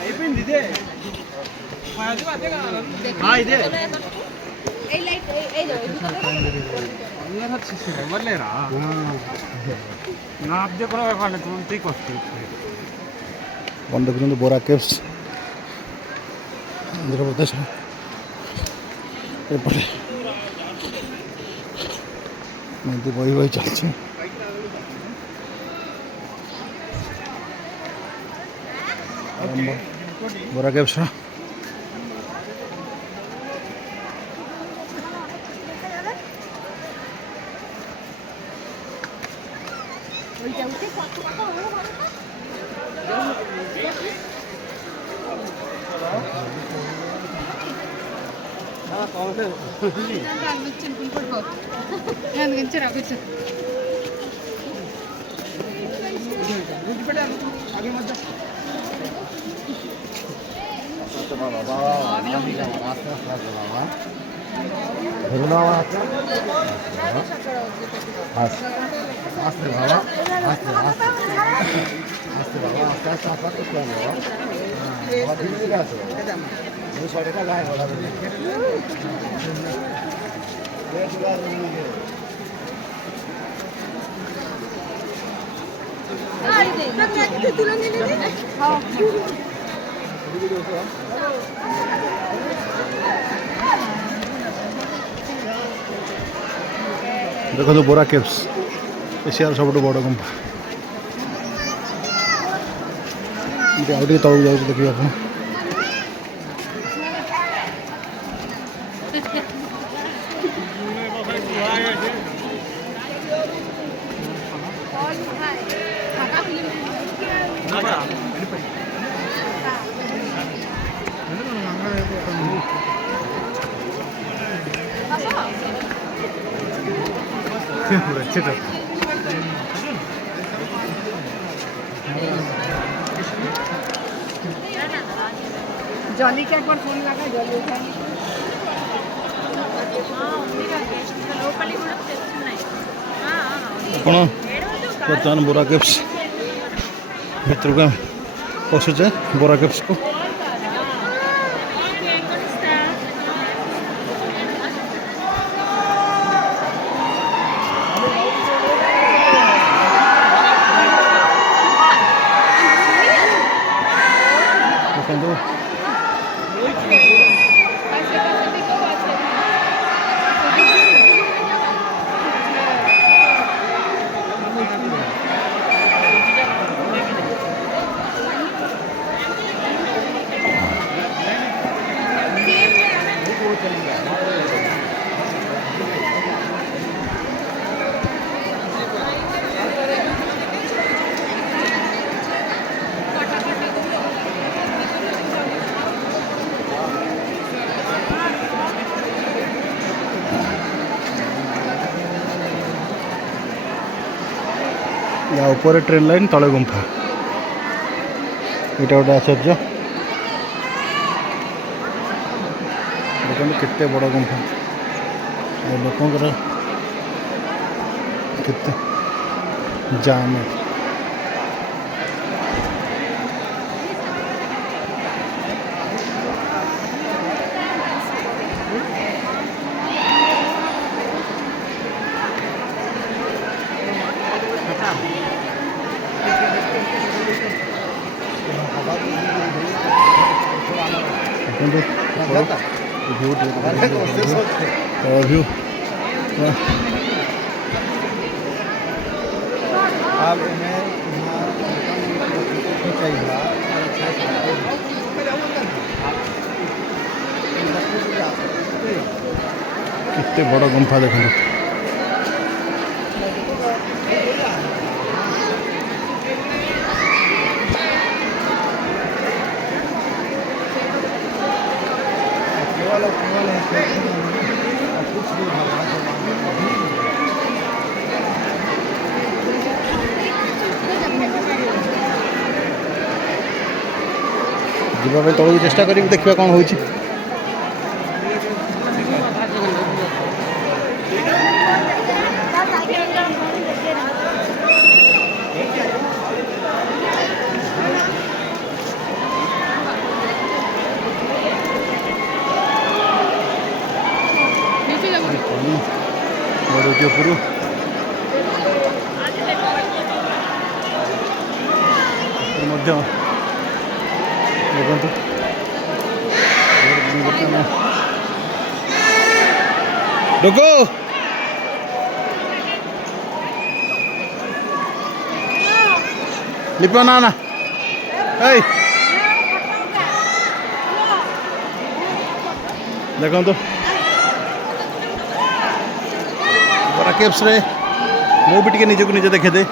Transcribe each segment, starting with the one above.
అయిపోయింది ఇదే ఇదే ఎవరులేరా నా అబ్జెక్ట్ కూడా వాళ్ళకి తీకి వస్తుంది మన దగ్గర ఉంది బోరా కేవ్స్ ఆంధ్రప్రదేశ్ এরপরে নদী বই বই চলছে বড় কেভস ଦେଖନ୍ତୁ ବୋରା କେଭ୍ସ ଏସିଆର ସବୁଠୁ ବଡ଼ ଗୁମ୍ଫା ଆଉ ଟିକେ ତଳକୁ ଯାଉଛି ଦେଖିବେ ଆପଣ जॉली के एक बार फोन लगा जॉली उठाएंगे ଆପଣ ବର୍ତ୍ତମାନ ବୋରା କେଭ୍ସ ଭିତରକୁ ଆମେ ପଶୁଛେ ବୋରା କେଭ୍ସକୁ ଦେଖନ୍ତୁ या ऊपर ट्रेन लाइन तले गुंफा यहाँ गोटे आश्चर्य देखते केते बड़ गुंफा लोकंर केते जाम है व्यू कितने बड़ गुंफा देखो जीवा तौक चेष्टा करी देखा कौन हो ऊपर देखो रुको लिपो ना ना देखो तो बड़ा केप्स रे मु भी टिके निजक निजे देखे दे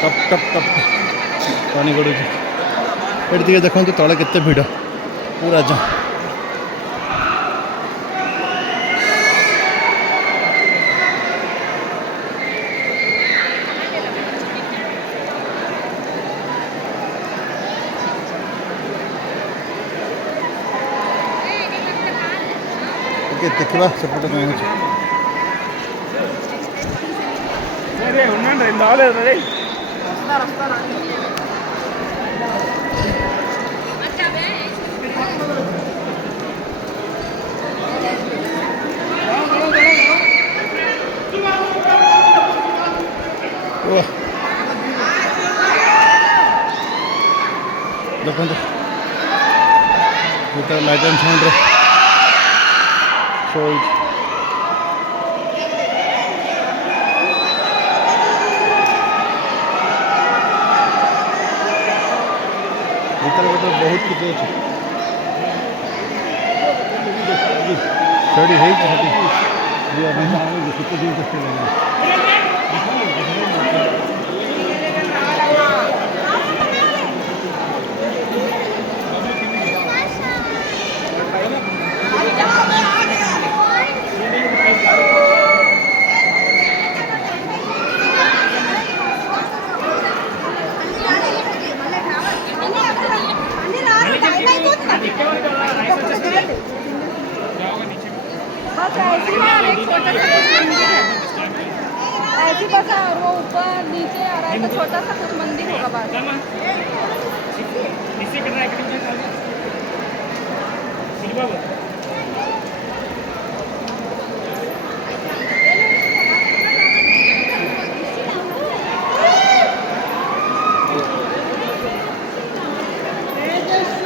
टप टप टप पानी गड़ू ये दिखे देखो तले केते भिड़ पूरा जा देखा सेपटे कौन देखो लाइट एंड साउंड शो भीतर गोटे बहुत किसी अच्छे सेठी है शीत दिन ऐसी बस और वो ऊपर नीचे आ रहा है तो छोटा सा कुछ मंदिर होगा बस इससे करना है